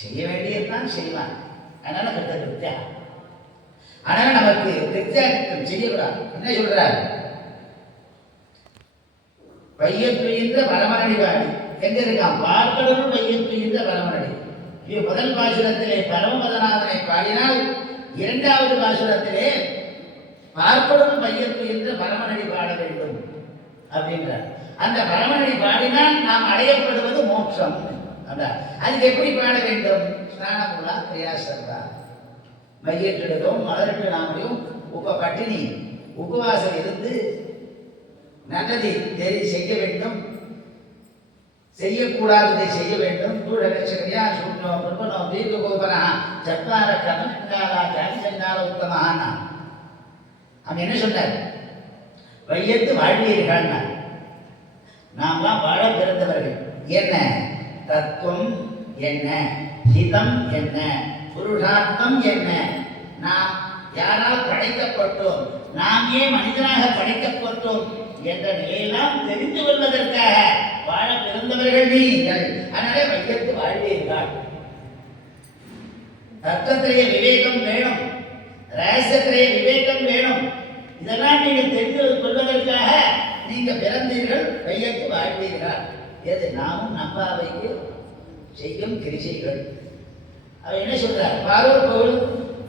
செய்ய வேண்டியதுதான் செய்வான். அதனால கத்த கிருத்தியா. அதனால நமக்கு கிருத்தியாக்கம் செய்யக்கூடாது. என்ன சொல்றார்? பையத்துயின்ற பரமனடிவாடி எங்க இருக்கான்? பார்க்கடலும் பையத்துயின்ற பரமனடி. இது முதல் பாசுரத்திலே பரமபதநாதனை பாடினால், இரண்டாவது பாசுரத்திலே பார்க்கடலும் பையத்துயின்ற பரமனடி பாட வேண்டும் அப்படின்றார். அந்த பரமனடி பாடினால் நாம் அடையப்படுவது மோட்சம். அதுக்கு எப்படி பாட வேண்டும்? ஸ்நானமுல்லா கிரியாசர்தா மையெட்டெடுக்கும் மலரிட்டு நாமளையும் பட்டினி உபவாசம் இருந்து நல்லதை தெரிந்து செய்ய வேண்டும், செய்யக்கூடாததை செய்ய வேண்டும். தூரகச்சரியா சூட்னோ பிரபனோ தீர்க்க கோபனா சத்தார கமனாலா ஜாதிசங்கால உத்தமஹான்னா அவன் என்ன சொன்னார்? வையத்து வாழ்வீர்கள், நாம்லாம் வாழ பிறந்தவர்கள். என்ன தத்துவம், என்ன ஹிதம், என்ன புருஷார்த்தம், என்ன நாம் யாரால் படைக்கப்பட்டோம், நாம் ஏன் மனிதனாக படைக்கப்பட்டோம் என்ற நிலையெல்லாம் தெரிந்து கொள்வதற்காக வாழ பிறந்தவர்கள் நீங்கள். அதனாலே வையத்து வாழ்வீர்கள். தத்துவத்திலேய விவேகம் வேணும், ரகசியத்திலேய விவேகம் வேணும். இதெல்லாம் நீங்கள் தெரிந்து கொள்வதற்காக நீங்க பிறந்தீர்கள். வையத்து வாழ்வீர்கள். எது? நாமும் நம்பாவைக்கு செய்யும் கிரிசைகள். அவர் என்ன சொல்றார்? பாரவர் கோவில்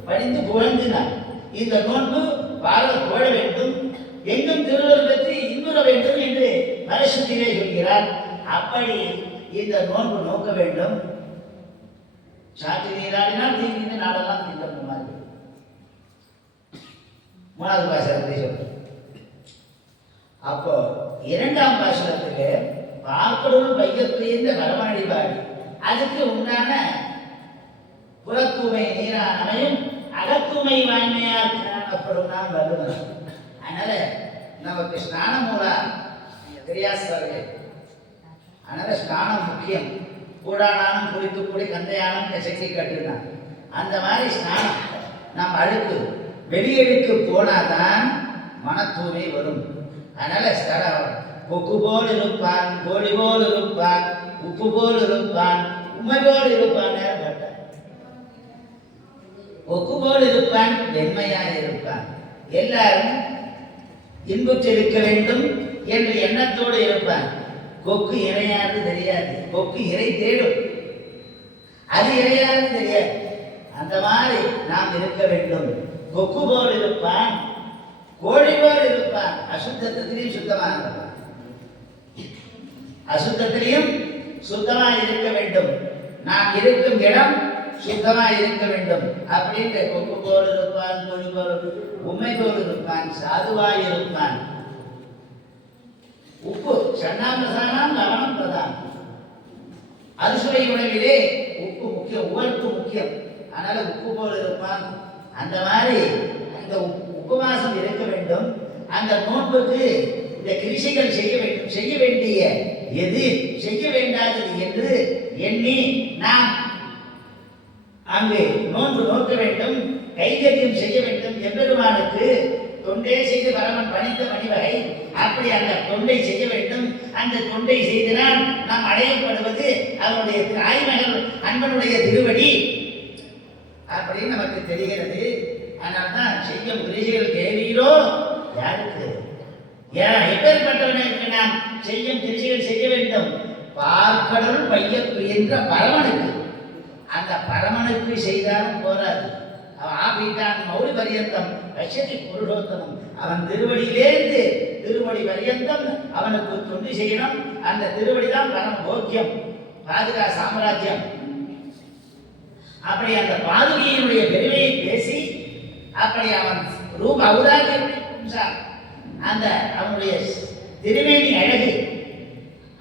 படிந்து புகழ்ந்தினார். இந்த நோன்பு பாரவர் புகழ வேண்டும், எங்கும் திருவள்ளுவர் பற்றி இன்புற வேண்டும் என்று பரிசுத்திலே சொல்கிறார். அப்படி இந்த நோன்பு நோக்க வேண்டும். சாட்சி நீராடினால் தீர்க்கின்ற நாடெல்லாம் தீர்ந்த மாதிரி. மூணாவது பாசுரத்தை சொல்ற. அப்போ இரண்டாம் பாசுரத்திலே பார்க்கடலும் பையத்துயின்ற பரமனடி பாடி, அதுக்கு உண்டான புறத்தூமை நீரானமையும் அகத்தூமை வாய்மையால் காணப்படும் நான் வல்லுநர். அதனால நமக்கு ஸ்நானம் மூலா கிரியாஸ்தர்கள். அதனால ஸ்நானம் முக்கியம். கூடானாலும் குறித்து கூடி கந்தையானம் கசக்கி கட்டுனான். அந்த மாதிரி ஸ்நானம் நாம் அழுக்கு வெளியெடுக்கு போனாதான் மன தூய்மை வரும். அதனால ஸ்தலம் கொக்கு போல் இருப்பான், கோழி போல் இருப்பான், உப்பு போல் இருப்பான், உண்மை போல் இருப்பான். கொக்கு போல் இருப்பான், வெண்மையாக இருப்பான். எல்லாரும் இன்புற்றிருக்க வேண்டும் என்ற எண்ணத்தோடு இருப்பான். கொக்கு இறையாது தெரியாது, கொக்கு இறை தேடும், அது இறையாது தெரியாது. அந்த மாதிரி நாம் இருக்க வேண்டும். கொக்கு போல் இருப்பான், கோழி போல் இருப்பான். அசுத்தத்திலையும் சுத்தமாக இருப்பான், அசுத்தத்திலையும் சுத்தமாக இருக்க வேண்டும். நாம் இருக்கும் இடம் சுத்தமாக இருக்க வேண்டும். அப்படின்ற கொக்கு போல் இருப்பான், கோழி போல் உண்மை போல் இருப்பான், சாதுவாய் இருப்பான். உப்பு சன்னாமசானம் லவணம் பிரதானம். அறுசுவை உணவிலே உப்பு முக்கியம், உவர்ப்பு முக்கியம். அதனால உப்பு போல் இருப்பான். அந்த மாதிரி அந்த உபவாசம் இருக்க வேண்டும். அந்த நோன்புக்கு இந்த கிரிசைகள் செய்ய வேண்டும். செய்ய வேண்டிய எது, செய்ய வேண்டாதது என்று எண்ணி நாம் அங்கு நோன்பு நோக்க வேண்டும், கைகரியம் செய்ய வேண்டும். எம்பெருமானுக்கு தொண்டை செய்து பரமன் பணித்த மணிவகை. அப்படி அந்த தொண்டை செய்ய வேண்டும். அந்த தொண்டை செய்தனால் நாம் அடையப்படுவது அவருடைய தாய்மகள் அன்பனுடைய திருவடி அப்படின்னு நமக்கு தெரிகிறது. அதனால்தான் செய்யும் கிரிசைகள் கேவீரோ யாருக்கு? எப்பேற்பட்டவனுக்கு நாம் செய்யும் கிரிசைகள் செய்ய வேண்டும்? பார்க்கடல் பையத்துயின்ற பரமனுக்கு. அந்த பரமனுக்கு செய்தாலும் போராது. அவன் ஆபிட்டான் மௌலி பரியந்தம் ரஷதி புருஷோத்தமம். அவன் திருவடியிலேருந்து திருவடி பரியந்தம் அவனுக்கு தொண்டு செய்யணும். அந்த திருவடி தான் பரம போக்கியம், பாதுகா சாம்ராஜ்யம். அப்படி அந்த பாதுகையினுடைய பெருமையை பேசி, அப்படி அவன் ரூப அவுதாகியருடைய அந்த அவனுடைய திருமேனி அழகு,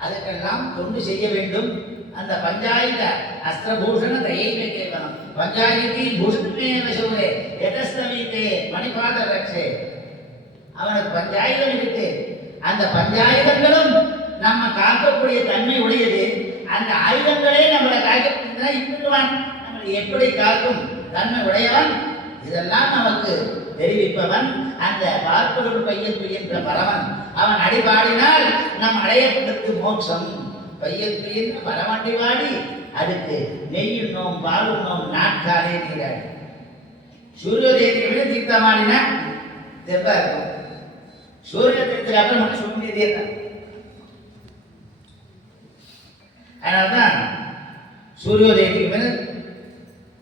அதுக்கெல்லாம் தொண்டு செய்ய வேண்டும். அந்த பஞ்சாயத்த அஸ்திரபூஷண தயைமே கேவலம் பஞ்சாயத்தி பூஷணமே வசூரே எதஸ்தவீதே மணிபாத ரட்சே. அவனுக்கு பஞ்சாயுதம் இருக்கு. அந்த பஞ்சாயுதங்களும் நம்ம காக்கக்கூடிய தன்மை உடையது. அந்த ஆயுதங்களே நம்மளை காக்க இப்படிவான் நம்மளை எப்படி காக்கும் தன்மை உடையவன். இதெல்லாம் நமக்கு தெரிவிப்பவன் அந்த பார்ப்பொருள் பையத்துயின்ற பரமன். அவன் அடிபாடினால் நம் அடையப்படுத்து மோட்சம். பையத்துயின்ற பரமண்டி வாடி அதுக்கு நெய்யுண்ணோம் பாலுண்ணோம் நாட்காலே நீராடி. சூரியோதயத்துக்கு விட தீர்த்தமாடினா தெம்பா இருக்கும். சூரியோதயத்துக்கு அப்புறம் நம்ம சொல்ல முடியாது. அதனால்தான் சூரியோதயத்துக்கு மேல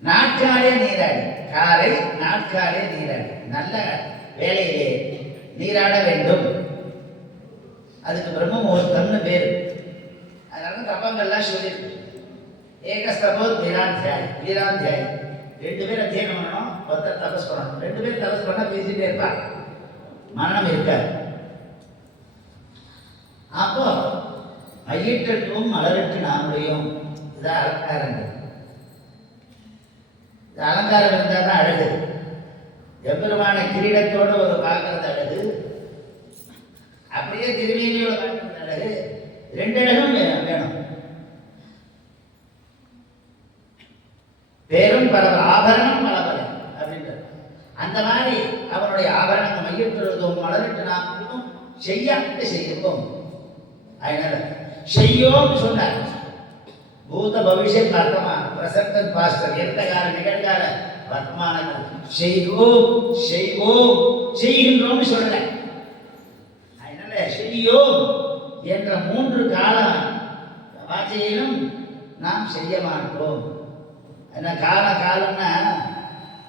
நாட்காலே நீராடி, காலை நாட்காலே நீராடி நல்ல வேலையிலே நீராட வேண்டும். அதுக்கு பிரம்ம முகூர்த்தம்னு பேரு. அதனால தப்பங்கள்லாம் சொல்லியிருக்கு. ஏகஸ்தபோ வீராந்தியாயி, வீராந்தியாயி 2 பேர் அத்தியாயம் பண்ணணும், ஒருத்தர் தபஸ் பண்ணணும். 2 பேர் தபஸ் பண்ணா பேசிட்டே இருப்பாங்க, மரணம் இருக்காது. அப்போ மையிட்டும் மலரிட்டு நாமுடையும் இது அலங்காரங்கள். இது அலங்காரம் இருந்தால் தான் அழகு. எம்பெருமான கிரீடத்தோட ஒரு பார்க்கறது அழகு, அப்படியே திருமேனியோட பார்க்கறது அழகு. 2 அழகும் வேணும். பேரும் பரவல், ஆபரணம் பலபலம் அப்படின்றது. அந்த மாதிரி அவனுடைய ஆபரணம் மையிட்டுள்ளதும் மலரிட்டு நாமும் செய்யாட்டு செய்யவும். அதனால செய்யோம்னு சொன்னார். பூத பவிஷ்யத் வர்த்தமான் பிரசன்ட் பாஸ்டர் எந்த கால நிகழ்கால வர்த்தமானங்கள் செய்வோம் செய்வோம் செய்கின்றோம்னு சொல்ற. அதனால செய்யோம் என்ற 3 கால வார்த்தையிலும் நாம் செய்ய மாட்டோம். என்ன காலம்னா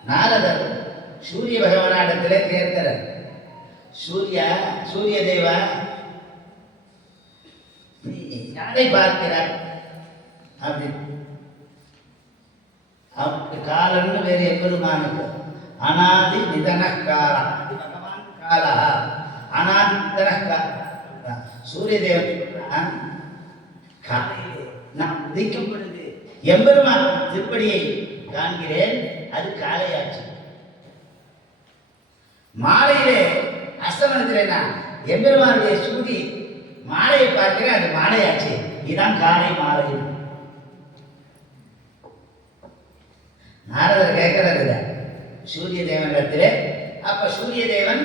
நாரதர் சூரிய பகவானிடத்திலே கேட்கிறார். சூரிய தேவா, நீ யாரை பார்க்கிறார் அப்படின்னு. அவனுக்கு காலன்னு வேறு எம்பெருமானுக்கு அனாதி நிதன காலம், பகவான் காலா அனாதி நிதன காலம். சூரிய தேவன் காலையிலே நான் உதிக்கும் பொழுது எம்பெருமான் திருப்படியை காண்கிறேன், அது காலையாச்சு. மாலையிலே அஸ்தமனத்திலே நான் எம்பெருமானுடைய சூடி மாலையை பார்க்கிறேன், அது மாலையாச்சு. இதுதான் காலை மாலை. நாரதர் கேட்கறது சூரிய தேவனிடத்திலே. அப்ப சூரிய தேவன்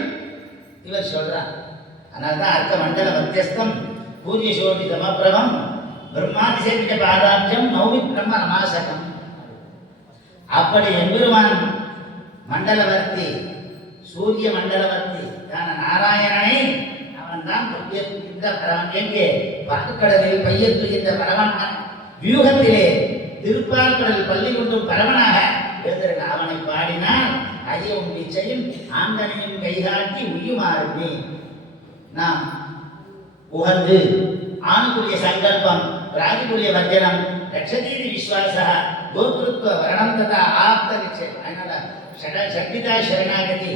இவர் சொல்றார். அதனால்தான் அர்த்த மண்டல மத்தியஸ்தம் பூஜ்ய சோதி சமப்பிரபம் பிரம்மாதிசேபித்த பாதாப்ஜம் நௌமி பிரம்ம நமாசகம். அப்படி எம்பெருமான் மண்டலவர்த்தி, சூரிய மண்டலவர்த்தி நாராயணனை அவன் தான் பையத்துகின்ற பரவன். எங்கே பாட்டுக்கடலில் பையத்துகின்ற பரவன் வியூகத்திலே திருப்பார்கடல் பள்ளி கொண்டும் பரவனாக எழுந்திருக்க அவனை பாடினால் ஐயவும் பிச்சையும் ஆந்தனையும் கைகாட்டி உயுமாறுமே. நாம் உகந்து ஆணுக்குரிய சங்கல்பம் ராஜகுரிய வர்ஜனம் ரட்சதீதி விஸ்வாசா கோத்ருத்வ வரணம் ததா ஆப்த நிச்சயம். அதனால சக்திதா சரணாகதி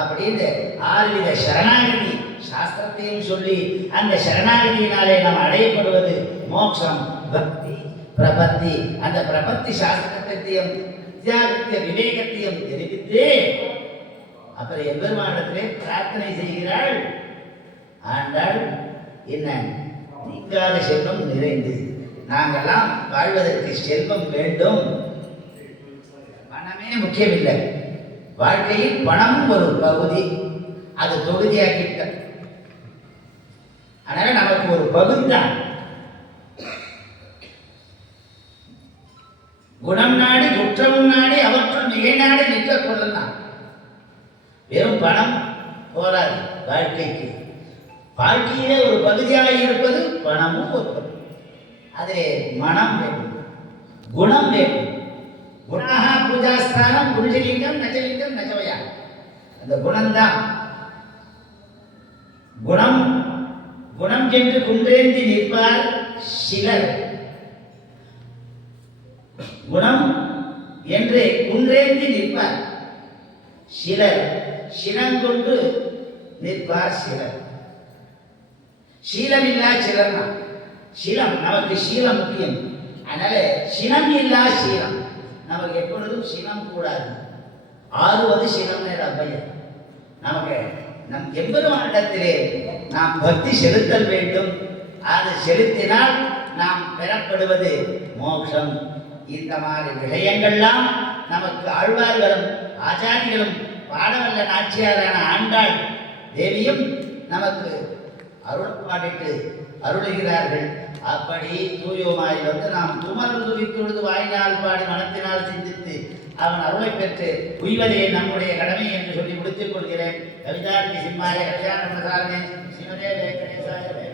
அப்படின்னு 6 வித சரணாகதி சாஸ்திரத்தையும் சொல்லி அந்த சரணாகதியினாலே நாம் அடையப்படுவது மோட்சம், பக்தி, பிரபத்தி. அந்த பிரபத்தி சாஸ்திரத்தையும் வித்யாகத்திய விவேகத்தையும் தெரிவித்து அப்புறம் எம்பெருமானிடத்திலே பிரார்த்தனை செய்கிறாள். ஆண்டாள் என்ன நீங்காத செல்வம் நிறைந்து, நாங்கெல்லாம் வாழ்வதற்கு செல்வம் வேண்டும், பணமே முக்கியமில்லை, வாழ்க்கையில் பணமும் ஒரு பகுதி, அது தொகுதியாக்கிட்ட. அதனால நமக்கு ஒரு பகுதி தான். குணம் நாடி குற்றமும் நாடி அவற்றுள் மிகை நாடி நிற்க கொள்ளலாம். வெறும் பணம் போராது வாழ்க்கைக்கு. வாழ்க்கையிலே ஒரு பகுதியாக இருப்பது பணமும் ஒரு பகுதி. அதிலே மனம் வேண்டும், குணம் வேண்டும். குணாக பூஜாஸ்தானம் புருஷலிங்கம் நஜலிங்கம் நஜவயா. அந்த குணம்தான். குணம் குணம் என்று குன்றேந்தி நிற்பார் சிலர். குணம் என்று குன்றேந்தி நிற்பார் சிலர், சினங்கொண்டு நிற்பார் சிலர். சீலமில்லா சிலர்னா சீலம், நமக்கு சீலம் முக்கியம். அதனால சினம் இல்லா சீலம் நமக்கு எப்பொழுதும் சினம் கூடாது. ஆறுவது சினம் அப்பையன். நமக்கு நம் எம்பெருமானிடத்திலே நாம் பக்தி செலுத்தல் வேண்டும். அது செலுத்தினால் நாம் பெறப்படுவது மோட்சம். இந்த மாதிரி விஷயங்கள்லாம் நமக்கு ஆழ்வார்களும் ஆச்சாரிகளும் பாடவல்ல நாச்சியாரான ஆண்டாள் தேவியும் நமக்கு அருள் பாடிட்டு அருளுகிறார்கள். அப்படி தூயோமாய் வந்து நாம் துமர் துடித்துழுது வாயினால் பாடி மனத்தினால் சிந்தித்து அவன் அருளை பெற்று உய்வதே நம்முடைய கடமை என்று சொல்லி முடித்துக் கொள்கிறேன். கவிதார்த்தி சிம்மாய கல்யாண பிரசாரமே ஸ்ரீமதே வெங்கடேசாய